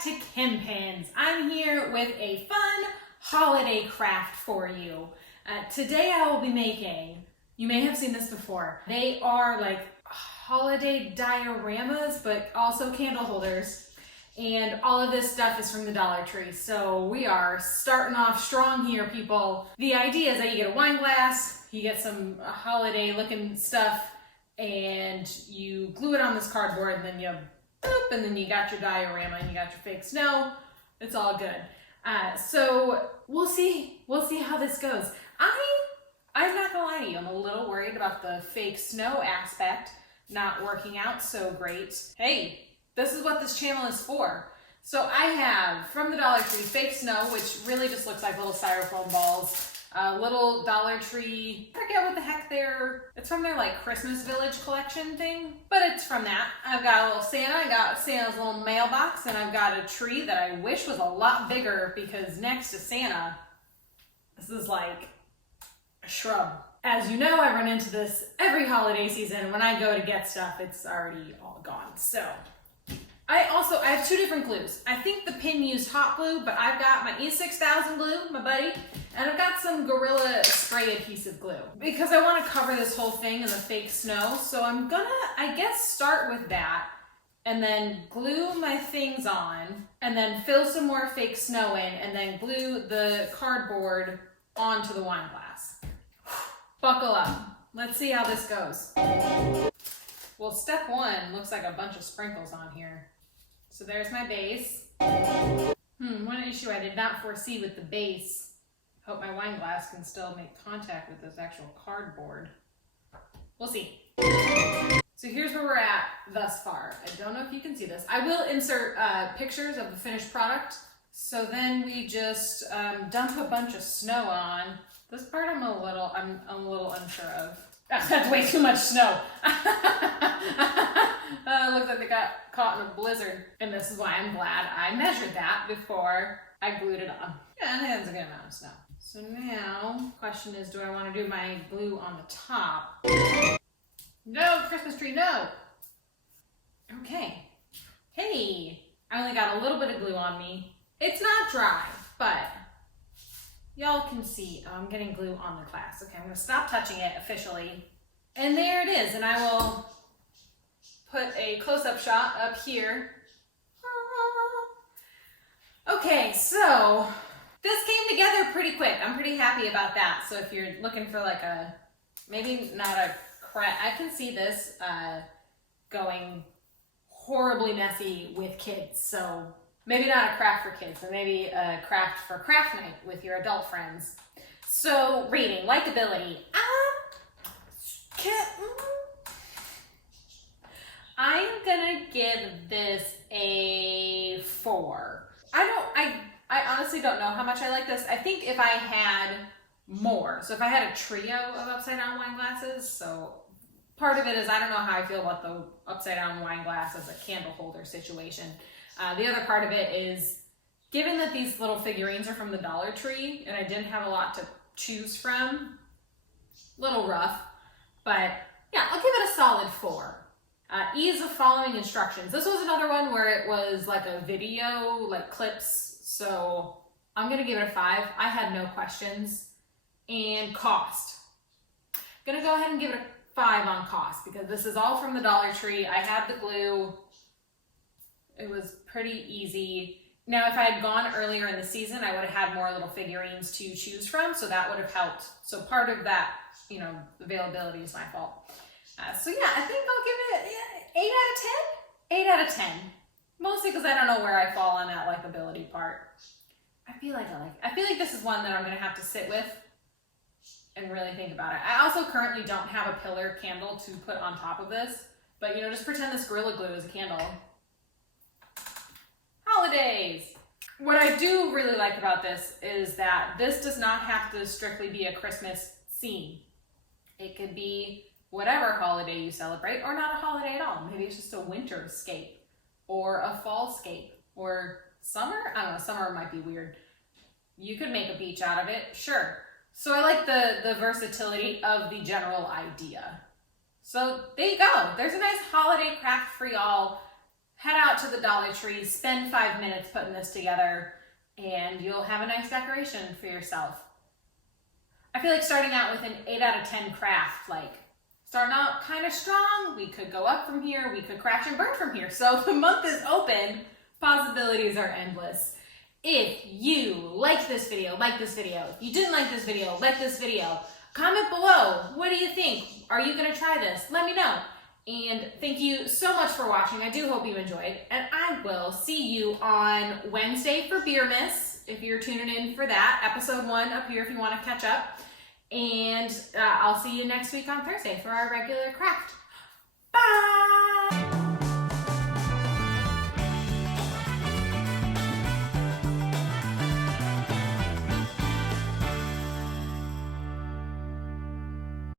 back to Kim Pins. I'm here with a fun holiday craft for you. Today I will be making, you may have seen this before, they are like holiday dioramas, but also candle holders. And all of this stuff is from the Dollar Tree. So we are starting off strong here, people. The idea is that you get a wine glass, you get some holiday looking stuff, and you glue it on this cardboard, and then you boop, and then you got your diorama and you got your fake snow. It's all good. So we'll see how this goes. I'm not gonna lie to you, I'm a little worried about the fake snow aspect not working out so great. Hey, this is what this channel is for. So I have from the Dollar Tree fake snow, which really just looks like little styrofoam balls. Little Dollar Tree, I forget what the heck it's from their like Christmas Village collection thing, but it's from that. I've got a little Santa, I got Santa's little mailbox, and I've got a tree that I wish was a lot bigger because next to Santa, this is like a shrub. As you know, I run into this every holiday season. When I go to get stuff, it's already all gone. So I have two different glues. I think the pin used hot glue, but I've got my E6000 glue, my buddy, and I've got some Gorilla Spray adhesive glue because I want to cover this whole thing in the fake snow. So I'm gonna, I guess, start with that and then glue my things on and then fill some more fake snow in and then glue the cardboard onto the wine glass. Buckle up. Let's see how this goes. Well, step one looks like a bunch of sprinkles on here. So there's my base. One issue I did not foresee with the base. Hope my wine glass can still make contact with this actual cardboard. We'll see. So here's where we're at thus far. I don't know if you can see this. I will insert pictures of the finished product. So then we just dump a bunch of snow on. This part I'm a little unsure of. That's way too much snow. Looks like they got caught in a blizzard. And this is why I'm glad I measured that before I glued it on. Yeah, I think that's a good amount of snow. So now, question is, do I want to do my glue on the top? No, Christmas tree, no. Okay. Hey, I only got a little bit of glue on me. It's not dry, but y'all can see, I'm getting glue on the glass. Okay, I'm gonna stop touching it officially. And there it is, and I will put a close-up shot up here. Okay, so this came together pretty quick. I'm pretty happy about that. So if you're looking for like a, maybe not a craft, I can see this going horribly messy with kids. So maybe not a craft for kids, but maybe a craft for craft night with your adult friends. So rating, likability. I'm gonna give this a 4. I honestly don't know how much I like this. I think if I had more, so if I had a trio of upside down wine glasses, so part of it is I don't know how I feel about the upside down wine glass as a candle holder situation. The other part of it is, given that these little figurines are from the Dollar Tree and I didn't have a lot to choose from, little rough, but yeah, I'll give it a solid 4. Ease of following instructions. This was another one where it was like a video, like clips, so I'm gonna give it a 5. I had no questions. And cost. I'm gonna go ahead and give it a 5 on cost because this is all from the Dollar Tree. I had the glue. It was pretty easy. Now, if I had gone earlier in the season, I would have had more little figurines to choose from, so that would have helped. So part of that, availability is my fault. So yeah, I think I'll give it 8 out of 10. 8 out of 10. Mostly because I don't know where I fall on that likability part. I feel like this is one that I'm gonna have to sit with and really think about it. I also currently don't have a pillar candle to put on top of this, but just pretend this Gorilla Glue is a candle. Holidays! What I do really like about this is that this does not have to strictly be a Christmas scene. It could be whatever holiday you celebrate, or not a holiday at all. Maybe it's just a winter scape, or a fall scape, or summer? I don't know, summer might be weird. You could make a beach out of it, sure. So I like the versatility of the general idea. So there you go. There's a nice holiday craft for y'all. head out to the Dollar Tree, spend 5 minutes putting this together, and you'll have a nice decoration for yourself. I feel like starting out with an 8 out of 10 craft, like starting out kind of strong, we could go up from here, we could crash and burn from here. So the month is open, possibilities are endless. If you like this video, like this video. If you didn't like this video, like this video. Comment below, what do you think? Are you gonna try this? Let me know. And thank you so much for watching. I do hope you enjoyed. And I will see you on Wednesday for Beer Miss, if you're tuning in for that. Episode 1 up here if you want to catch up. And I'll see you next week on Thursday for our regular craft. Bye!